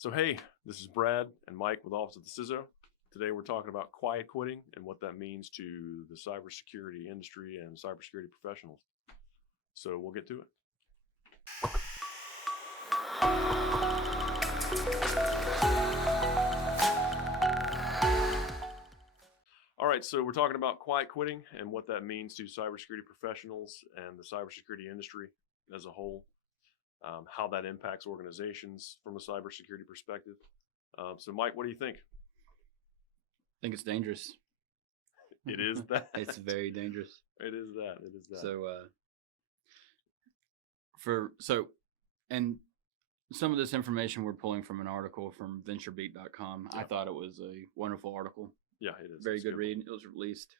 So, hey, this is Brad and Mike with Office of the CISO. Today, we're talking about quiet quitting and what that means to the cybersecurity industry and cybersecurity professionals. So, we'll get to it. All right, so we're talking about quiet quitting and what that means to cybersecurity professionals and the cybersecurity industry as a whole, how that impacts organizations from a cybersecurity perspective. So, Mike, what do you think? I think it's dangerous. It is that. It's very dangerous. It is that. It is that. And some of this information we're pulling from an article from VentureBeat.com. Yeah. I thought it was a wonderful article. Yeah, it is. Very good read. It was released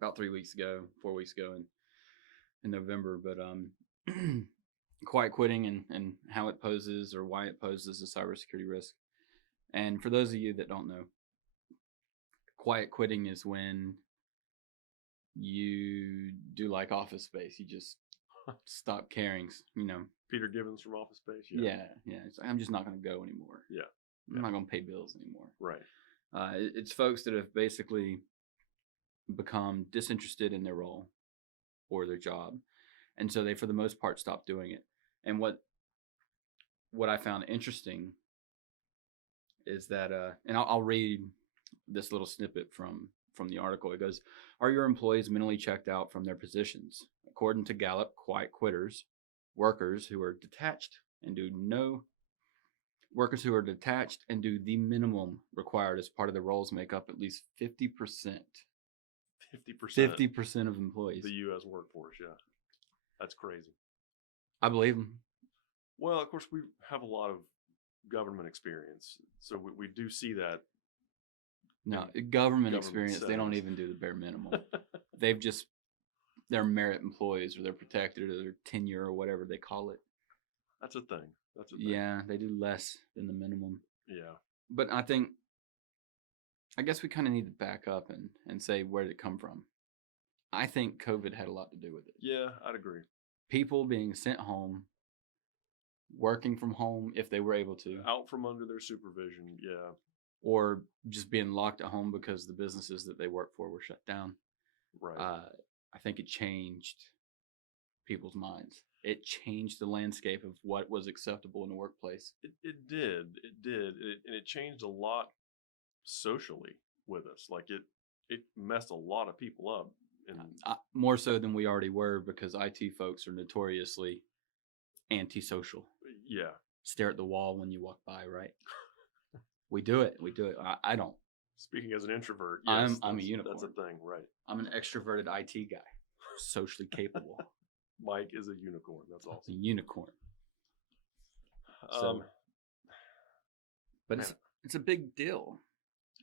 about 4 weeks ago in November. But quiet quitting and how it poses or why it poses a cybersecurity risk. And for those of you that don't know, quiet quitting is when you do like Office Space. You just stop caring, Peter Gibbons from Office Space. Yeah. It's like, I'm just not going to go anymore. Yeah. I'm not going to pay bills anymore. Right. It's folks that have basically become disinterested in their role or their job. And so they, for the most part, stop doing it. And what I found interesting is that, and I'll read this little snippet from the article. It goes, "Are your employees mentally checked out from their positions? According to Gallup, quiet quitters, workers who are detached and do the minimum required as part of their roles make up at least 50%. 50% of employees. The U.S. workforce, yeah. That's crazy. I believe them. Well, of course, we have a lot of government experience, so we do see that. No, government experience, they don't even do the bare minimum. They're merit employees, or they're protected, or their tenure, or whatever they call it. That's a thing. Yeah, they do less than the minimum. Yeah. But I guess we kind of need to back up and say, where did it come from? I think COVID had a lot to do with it. Yeah, I'd agree. People being sent home, working from home if they were able to. Out from under their supervision, yeah. Or just being locked at home because the businesses that they work for were shut down. Right. I think it changed people's minds. It changed the landscape of what was acceptable in the workplace. It did. And it changed a lot socially with us. Like it messed a lot of people up. And more so than we already were, because IT folks are notoriously antisocial. Yeah. Stare at the wall when you walk by, right? We do it. I don't. Speaking as an introvert, yes, I'm a unicorn. That's a thing, right? I'm an extroverted IT guy, socially capable. Mike is a unicorn. That's awesome. A unicorn. But it's a big deal.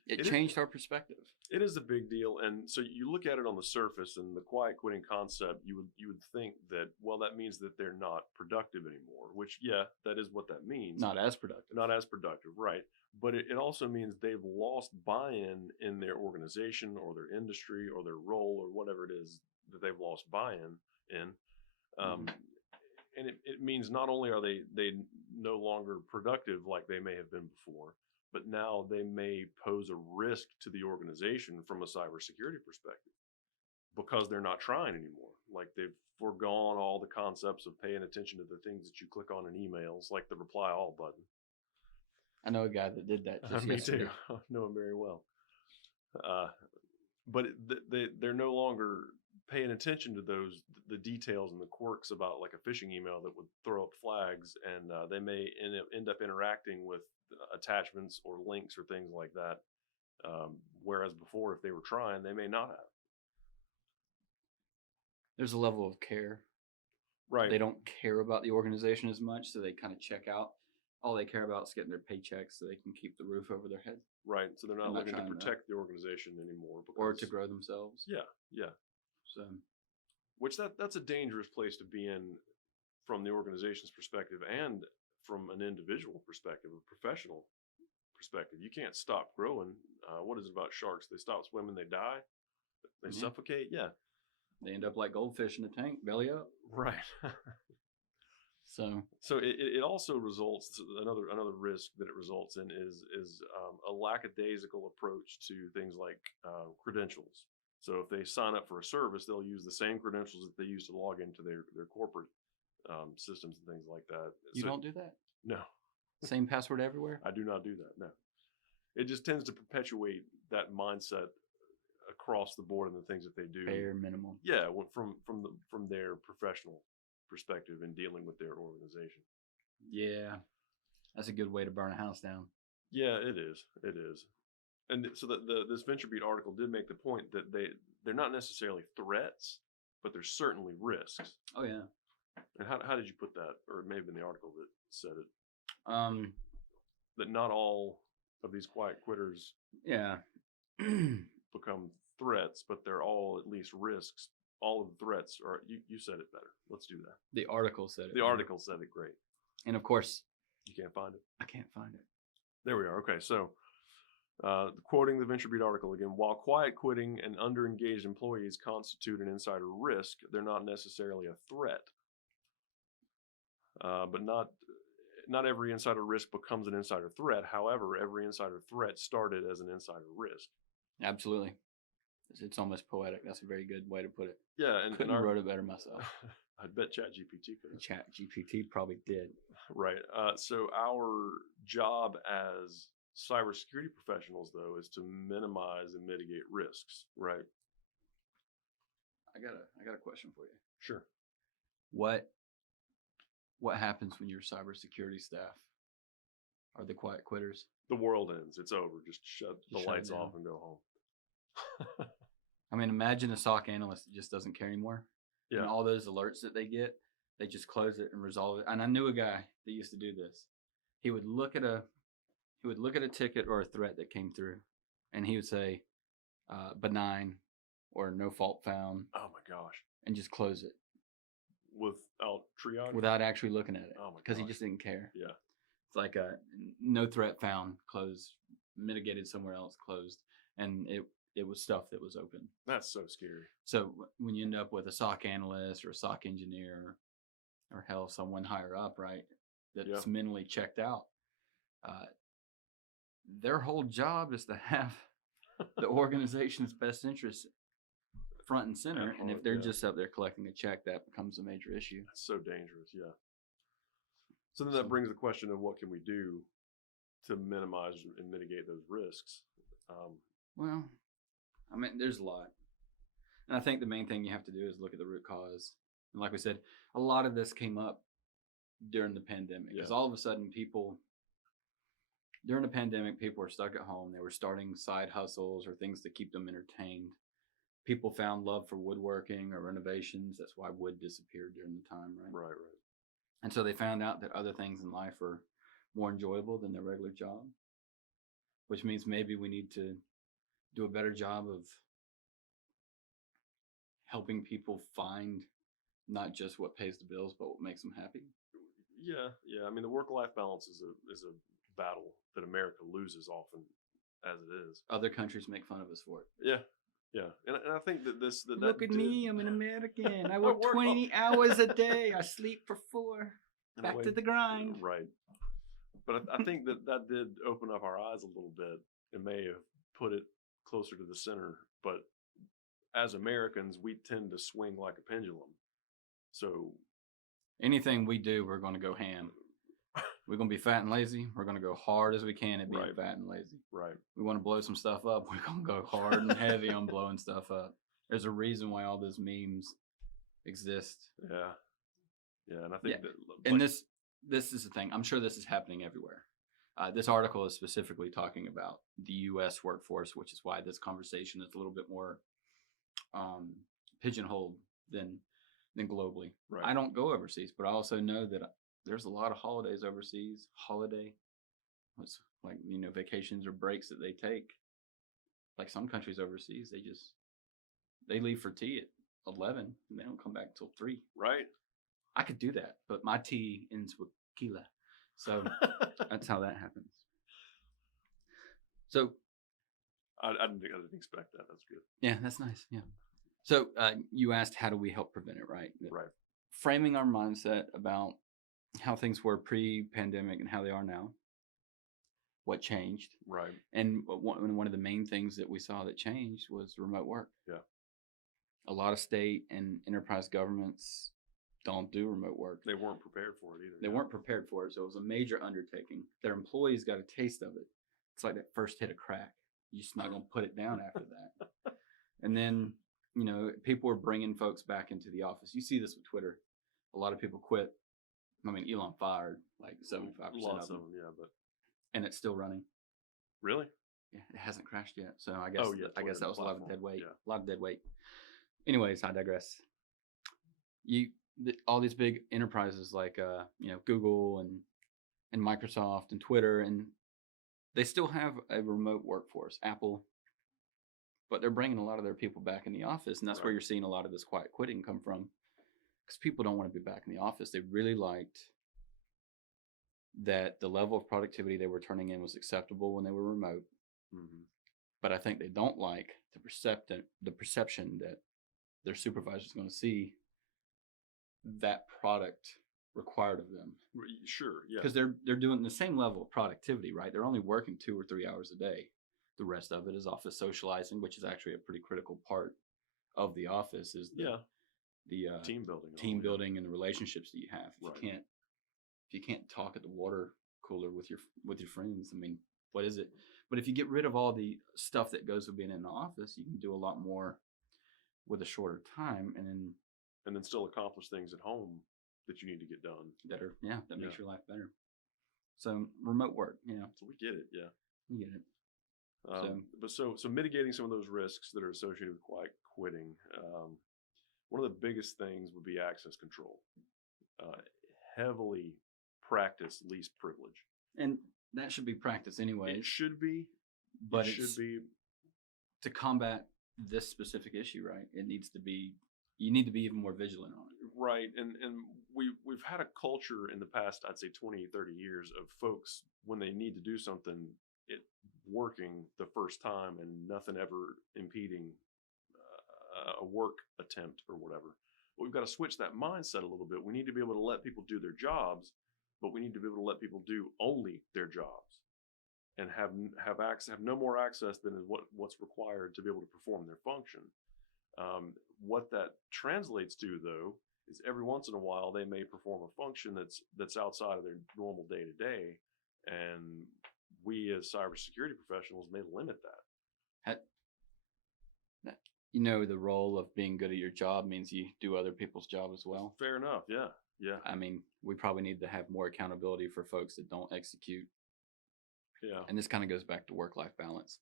It changed our perspective. It is a big deal, and so you look at it on the surface, and the quiet quitting concept, you would think that, well, that means that they're not productive anymore. Which, yeah, that is what that means. Not as productive, right? But it also means they've lost buy-in in their organization or their industry or their role or whatever it is that they've lost buy-in in. And it means not only are they no longer productive like they may have been before, but now they may pose a risk to the organization from a cybersecurity perspective because they're not trying anymore. Like they've foregone all the concepts of paying attention to the things that you click on in emails, like the reply all button. I know a guy that did that just yesterday. Me too. I know him very well. But they're no longer paying attention to the details and the quirks about like a phishing email that would throw up flags, and they may end up interacting with attachments or links or things like that. Whereas before, if they were trying, they may not have. There's a level of care. Right. They don't care about the organization as much, so they kind of check out. All they care about is getting their paychecks so they can keep the roof over their head. Right. So they're not looking to protect the organization anymore. Or to grow themselves. Yeah. So, which that's a dangerous place to be in from the organization's perspective and from an individual perspective, a professional perspective. You can't stop growing. What is it about sharks? They stop swimming, they die, they suffocate. Yeah. They end up like goldfish in a tank, belly up. Right. So it also results, another risk that it results in is a lackadaisical approach to things like credentials. So if they sign up for a service, they'll use the same credentials that they use to log into their corporate systems and things like that. You don't do that? No. Same password everywhere? I do not do that, no. It just tends to perpetuate that mindset across the board in the things that they do. Bare minimum. Yeah, from their professional perspective in dealing with their organization. Yeah, that's a good way to burn a house down. Yeah, it is. It is. And so this VentureBeat article did make the point that they're not necessarily threats, but they're certainly risks. Oh yeah. And how did you put that? Or it may have been the article that said it. That not all of these quiet quitters become threats, but they're all at least risks. All of the threats are, you said it better. Let's do that. The article said it. The article said it great. And of course, you can't find it. I can't find it. There we are. Okay, so quoting the VentureBeat article again, while quiet quitting and underengaged employees constitute an insider risk, they're not necessarily a threat. But not every insider risk becomes an insider threat. However, every insider threat started as an insider risk. Absolutely. It's almost poetic. That's a very good way to put it. Yeah, and couldn't have wrote it better myself. I bet ChatGPT could. ChatGPT probably did. Right. So our job as cybersecurity professionals, though, is to minimize and mitigate risks. Right. I got a question for you. Sure. What happens when your cybersecurity staff are the quiet quitters? The world ends. It's over. Just shut the lights off and go home. I mean, imagine a SOC analyst that just doesn't care anymore. Yeah. And all those alerts that they get, they just close it and resolve it. And I knew a guy that used to do this. He would look at a ticket or a threat that came through, and he would say, benign or no fault found. Oh my gosh. And just close it. Without triage? Without actually looking at it. Oh my gosh. Because he just didn't care. Yeah. It's like no threat found, closed, mitigated somewhere else, closed. And it was stuff that was open. That's so scary. So when you end up with a SOC analyst or a SOC engineer or hell, someone higher up, right, that's mentally checked out, their whole job is to have the organization's best interests front and center. And if they're just up there collecting a check, that becomes a major issue. That's so dangerous, yeah. So then that brings the question of what can we do to minimize and mitigate those risks? Well, I mean, there's a lot. And I think the main thing you have to do is look at the root cause. And like we said, a lot of this came up during the pandemic. Because all of a sudden during the pandemic, people were stuck at home. They were starting side hustles or things to keep them entertained. People found love for woodworking or renovations. That's why wood disappeared during the time, right? Right. And so they found out that other things in life are more enjoyable than their regular job, which means maybe we need to do a better job of helping people find not just what pays the bills, but what makes them happy. Yeah. I mean, the work-life balance is a battle that America loses often, as it is. Other countries make fun of us for it. Yeah, and I think that look at me, I'm an American. I work 20 hours a day. I sleep for 4. Back to the grind. Right. But I think that did open up our eyes a little bit. It may have put it closer to the center. But as Americans, we tend to swing like a pendulum. So anything we do, we're going to go ham. We're going to be fat and lazy. We're going to go hard as we can at being fat and lazy. Right. We want to blow some stuff up. We're going to go hard and heavy on blowing stuff up. There's a reason why all those memes exist. Yeah, and I think that... And this is the thing. I'm sure this is happening everywhere. This article is specifically talking about the U.S. workforce, which is why this conversation is a little bit more pigeonholed than globally. Right. I don't go overseas, but I also know that there's a lot of holidays overseas. What's like, vacations or breaks that they take. Like some countries overseas, they leave for tea at 11 and they don't come back till 3. Right. I could do that, but my tea ends with tequila. So that's how that happens. So I didn't expect that. That's good. Yeah, that's nice. Yeah. So you asked, how do we help prevent it, right? Right. Framing our mindset about how things were pre-pandemic and how they are now. What changed? Right. And one of the main things that we saw that changed was remote work. Yeah. A lot of state and enterprise governments don't do remote work. They weren't prepared for it either. They weren't prepared for it, so it was a major undertaking. Their employees got a taste of it. It's like that first hit of crack. You're just not going to put it down after that. And then, people were bringing folks back into the office. You see this with Twitter. A lot of people quit. I mean, Elon fired like 75% Lots of them. yeah, but and it's still running. Really? Yeah, it hasn't crashed yet. So I guess I guess that was a lot of dead weight. Yeah. A lot of dead weight. Anyways, I digress. All these big enterprises like Google and Microsoft and Twitter, and they still have a remote workforce. Apple, but they're bringing a lot of their people back in the office, and that's where you're seeing a lot of this quiet quitting come from, because people don't want to be back in the office. They really liked that the level of productivity they were turning in was acceptable when they were remote. Mm-hmm. But I think they don't like the perception that their supervisor is going to see that product required of them. Sure, yeah. Because they're doing the same level of productivity, right? They're only working 2 or 3 hours a day. The rest of it is office socializing, which is actually a pretty critical part of the office. Is the team building, and the relationships that you have. If you can't talk at the water cooler with your friends, I mean, what is it? But if you get rid of all the stuff that goes with being in the office, you can do a lot more with a shorter time, and then still accomplish things at home that you need to get done. That makes your life better. So remote work, So we get it, yeah. We get it. So mitigating some of those risks that are associated with quiet quitting. One of the biggest things would be access control. Heavily practice least privilege, and that should be practiced anyway. It should be, but it should be to combat this specific issue, right? You need to be even more vigilant on it. Right. And we've had a culture in the past, I'd say 20, 30 years of folks, when they need to do something, it working the first time and nothing ever impeding a work attempt or whatever. But we've got to switch that mindset a little bit. We need to be able to let people do their jobs, but we need to be able to let people do only their jobs and have no more access than what's required to be able to perform their function. What that translates to, though, is every once in a while they may perform a function that's outside of their normal day to day, and we as cybersecurity professionals may limit that. The role of being good at your job means you do other people's job as well. Fair enough. Yeah. Yeah. I mean, we probably need to have more accountability for folks that don't execute. Yeah. And this kind of goes back to work-life balance.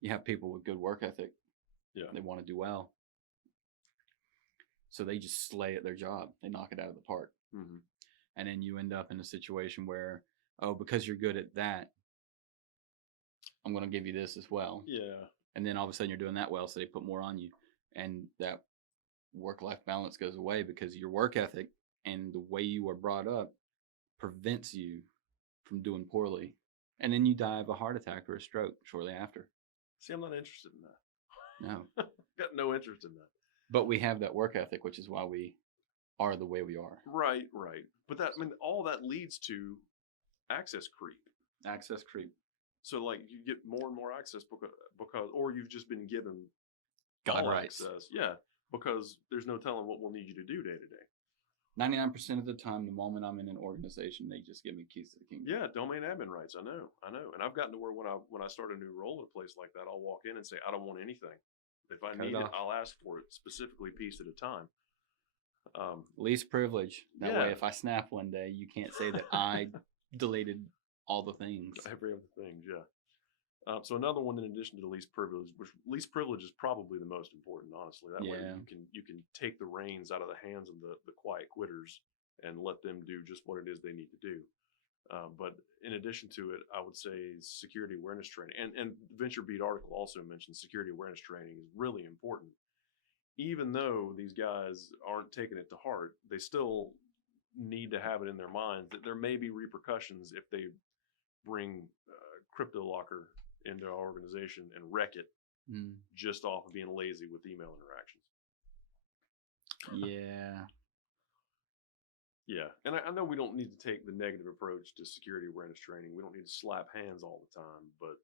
You have people with good work ethic. Yeah. They want to do well. So they just slay at their job. They knock it out of the park. Mm-hmm. And then you end up in a situation where, because you're good at that, I'm going to give you this as well. Yeah. And then all of a sudden you're doing that well, so they put more on you. And that work-life balance goes away because your work ethic and the way you were brought up prevents you from doing poorly. And then you die of a heart attack or a stroke shortly after. See, I'm not interested in that. No. Got no interest in that. But we have that work ethic, which is why we are the way we are. Right. But all that leads to access creep. Access creep. So like you get more and more access because or you've just been given God all rights. Access. Yeah, because there's no telling what we'll need you to do day to day. 99% of the time, the moment I'm in an organization, they just give me keys to the kingdom. Yeah, domain admin rights. I know. And I've gotten to where when I start a new role at a place like that, I'll walk in and say, I don't want anything. If I need it, I'll ask for it, specifically piece at a time. Least privilege. That way, if I snap one day, you can't say that I deleted all the things. Every other thing, yeah. So another one in addition to the least privilege, which least privilege is probably the most important, honestly. That way you can take the reins out of the hands of the quiet quitters and let them do just what it is they need to do. But in addition to it, I would say security awareness training. And VentureBeat article also mentions security awareness training is really important. Even though these guys aren't taking it to heart, they still need to have it in their minds that there may be repercussions if they bring CryptoLocker into our organization and wreck it just off of being lazy with email interactions. Yeah. Yeah, and I know we don't need to take the negative approach to security awareness training. We don't need to slap hands all the time, but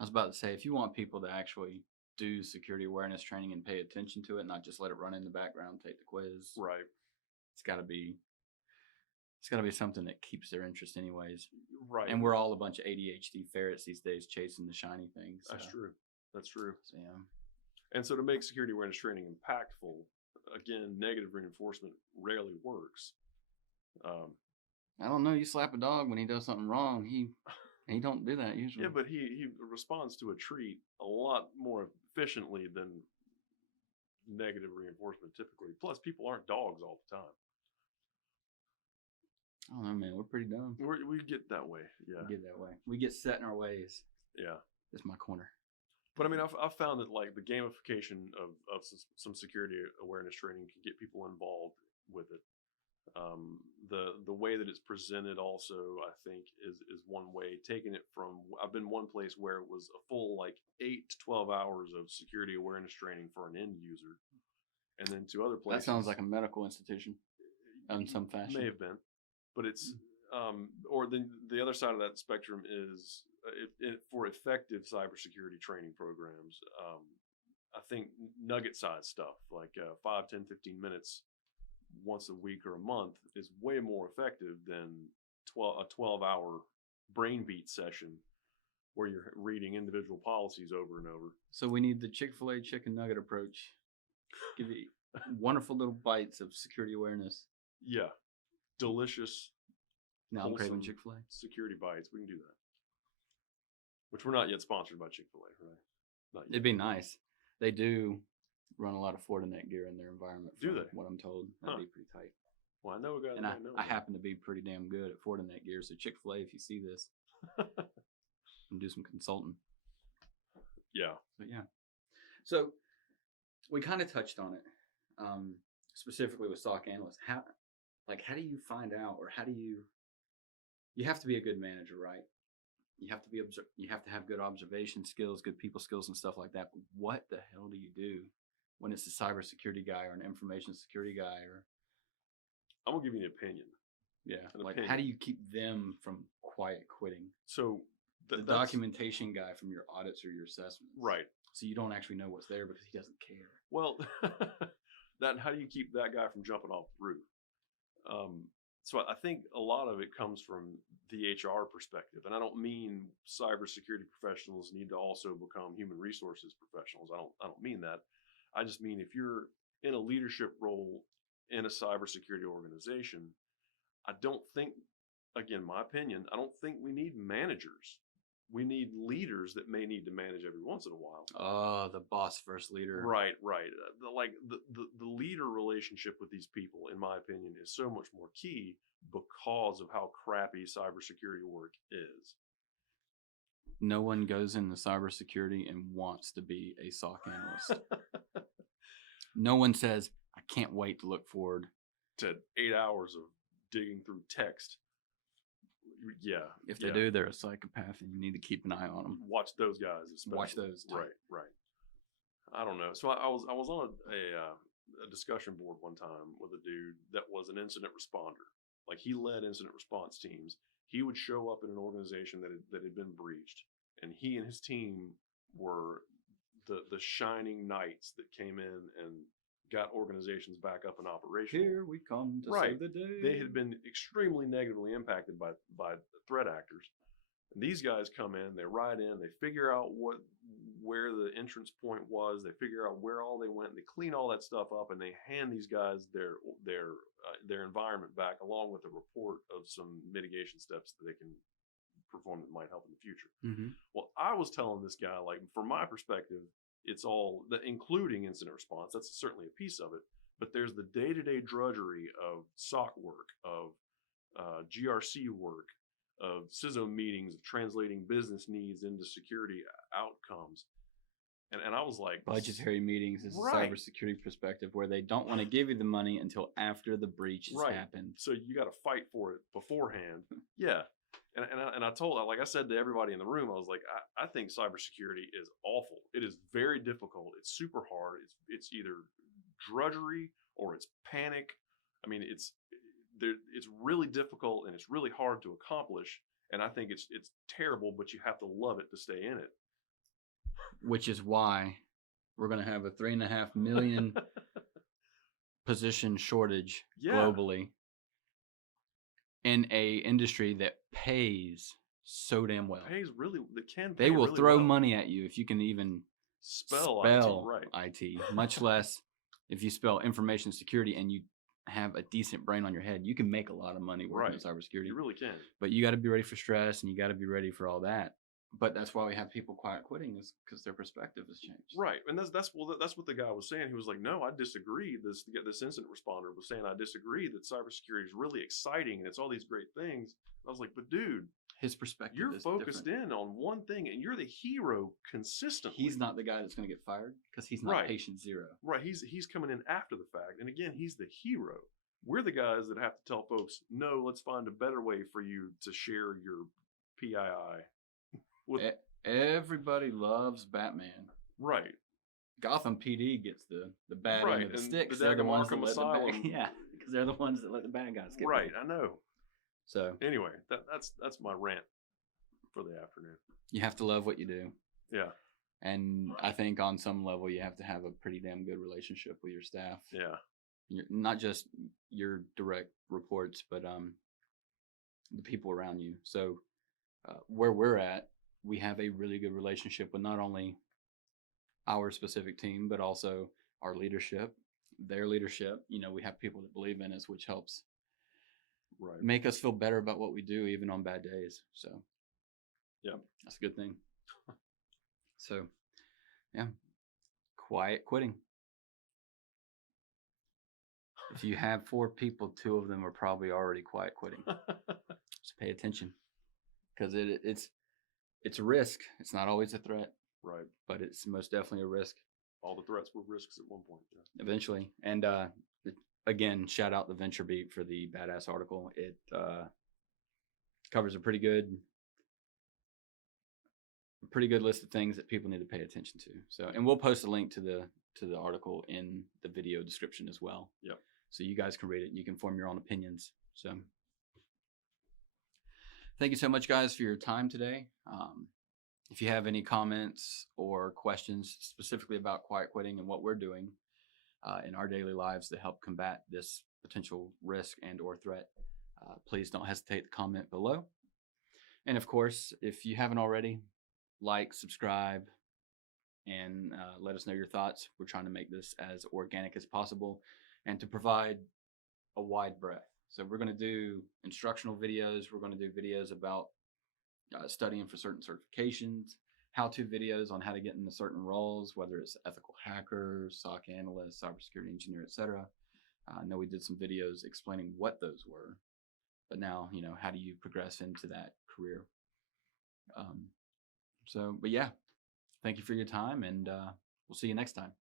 I was about to say, if you want people to actually do security awareness training and pay attention to it, not just let it run in the background, take the quiz, right, it's got to be something that keeps their interest anyways. right. And we're all a bunch of ADHD ferrets these days chasing the shiny things. That's true. That's true. So, yeah. And so to make security awareness training impactful, again, negative reinforcement rarely works. I don't know. You slap a dog when he does something wrong. He don't do that usually. Yeah, but he responds to a treat a lot more efficiently than negative reinforcement typically. Plus, people aren't dogs all the time. I don't know, man. We're pretty dumb. We get that way. Yeah. We get that way. We get set in our ways. Yeah. That's my corner. But I mean, I've found that like the gamification of some security awareness training can get people involved with it. The way that it's presented also, I think, is one way. Taking it from, I've been one place where it was a full like 8 to 12 hours of security awareness training for an end user, and then to other places. That sounds like a medical institution in some fashion. May have been, but it's or then the other side of that spectrum is for effective cybersecurity training programs. I think nugget size stuff like 5, 10, 15 minutes once a week or a month is way more effective than a 12-hour brain beat session where you're reading individual policies over and over. So we need the Chick-fil-A chicken nugget approach. Give you wonderful little bites of security awareness. Yeah. Delicious. Now I'm craving Chick-fil-A. Security bites. We can do that. Which we're not yet sponsored by Chick-fil-A, right? Not yet. It'd be nice. They do run a lot of Fortinet gear in their environment. Do they? What I'm told. That'd be pretty tight. Well, I know a guy and that I know. I happen to be pretty damn good at Fortinet gear. So Chick-fil-A, if you see this, and do some consulting. Yeah. But yeah. So we kind of touched on it, specifically with SOC analysts. How do you find out, or how do you have to be a good manager, right? You have to be you have to have good observation skills, good people skills, and stuff like that. But what the hell do you do when it's a cybersecurity guy or an information security guy? Or I'm gonna give you an opinion. Yeah, how do you keep them from quiet quitting? So the documentation guy from your audits or your assessments, right? So you don't actually know what's there because he doesn't care. Well, how do you keep that guy from jumping off the roof? So I think a lot of it comes from the HR perspective, and I don't mean cybersecurity professionals need to also become human resources professionals. I don't mean that. I just mean if you're in a leadership role in a cybersecurity organization, I don't think, again, my opinion, I don't think we need managers. We need leaders that may need to manage every once in a while. Oh, the boss versus leader. Right. The leader relationship with these people, in my opinion, is so much more key because of how crappy cybersecurity work is. No one goes into cybersecurity and wants to be a SOC analyst. No one says, I can't wait to look forward to 8 hours of digging through text. Yeah. If they do, they're a psychopath, and you need to keep an eye on them. Watch those guys, especially. Watch those. Right. I don't know. So I was on a discussion board one time with a dude that was an incident responder. Like, he led incident response teams. He would show up in an organization that had been breached, and he and his team were the shining knights that came in and got organizations back up and operational. Here we come to save the day. They had been extremely negatively impacted by threat actors. And these guys come in, they ride in, they figure out where the entrance point was, they figure out where all they went, they clean all that stuff up, and they hand these guys their environment back, along with a report of some mitigation steps that they can perform that might help in the future. Mm-hmm. Well, I was telling this guy, like, from my perspective, it's all, including incident response, that's certainly a piece of it, but there's the day-to-day drudgery of SOC work, of GRC work, of CISO meetings, of translating business needs into security outcomes. And I was like, budgetary meetings is a cybersecurity perspective where they don't want to give you the money until after the breach has happened. So you got to fight for it beforehand. Yeah. And I told, like I said to everybody in the room, I was like, I think cybersecurity is awful. It is very difficult. It's super hard. It's either drudgery or it's panic. I mean, it's really difficult and it's really hard to accomplish. And I think it's terrible, but you have to love it to stay in it. Which is why we're going to have a 3.5 million position shortage globally in a industry that pays so damn well. Pays really, they will really throw well. money at you if you can even spell IT, much less if you spell information security and you have a decent brain on your head. You can make a lot of money working in cybersecurity. You really can. But you got to be ready for stress and you got to be ready for all that. But that's why we have people quiet quitting, is because their perspective has changed. Right, and that's what the guy was saying. He was like, "No, I disagree." This incident responder was saying, "I disagree that cybersecurity is really exciting and it's all these great things." I was like, "But dude, his perspective you're is focused different. in on one thing, and you're the hero consistently." He's not the guy that's going to get fired because he's not patient zero. Right, he's coming in after the fact, and again, he's the hero. We're the guys that have to tell folks, "No, let's find a better way for you to share your PII." Everybody loves Batman. Right. Gotham PD gets the bad end of the stick. The they're the ones that because they're the ones that let the bad guys get right. I know. So anyway, that's my rant for the afternoon. You have to love what you do. Yeah. And I think on some level you have to have a pretty damn good relationship with your staff. Yeah. Not just your direct reports, but the people around you. So where we're at, we have a really good relationship with not only our specific team, but also our leadership, their leadership. We have people that believe in us, which helps make us feel better about what we do, even on bad days. So yeah, that's a good thing. So yeah, quiet quitting. If you have 4 people, 2 of them are probably already quiet quitting. Just pay attention, because it's a risk. It's not always a threat. Right. But it's most definitely a risk. All the threats were risks at one point. Yeah. Eventually. And again, shout out the Venture Beat for the badass article. It covers a pretty good list of things that people need to pay attention to. So, and we'll post a link to the article in the video description as well. Yep. So you guys can read it and you can form your own opinions. So thank you so much, guys, for your time today. If you have any comments or questions specifically about quiet quitting and what we're doing in our daily lives to help combat this potential risk and or threat, please don't hesitate to comment below. And of course, if you haven't already, like, subscribe, and let us know your thoughts. We're trying to make this as organic as possible and to provide a wide breadth. So we're going to do instructional videos. We're going to do videos about studying for certain certifications, how-to videos on how to get into certain roles, whether it's ethical hacker, SOC analyst, cybersecurity engineer, etc. I know we did some videos explaining what those were, but now, how do you progress into that career? But yeah, thank you for your time, and we'll see you next time.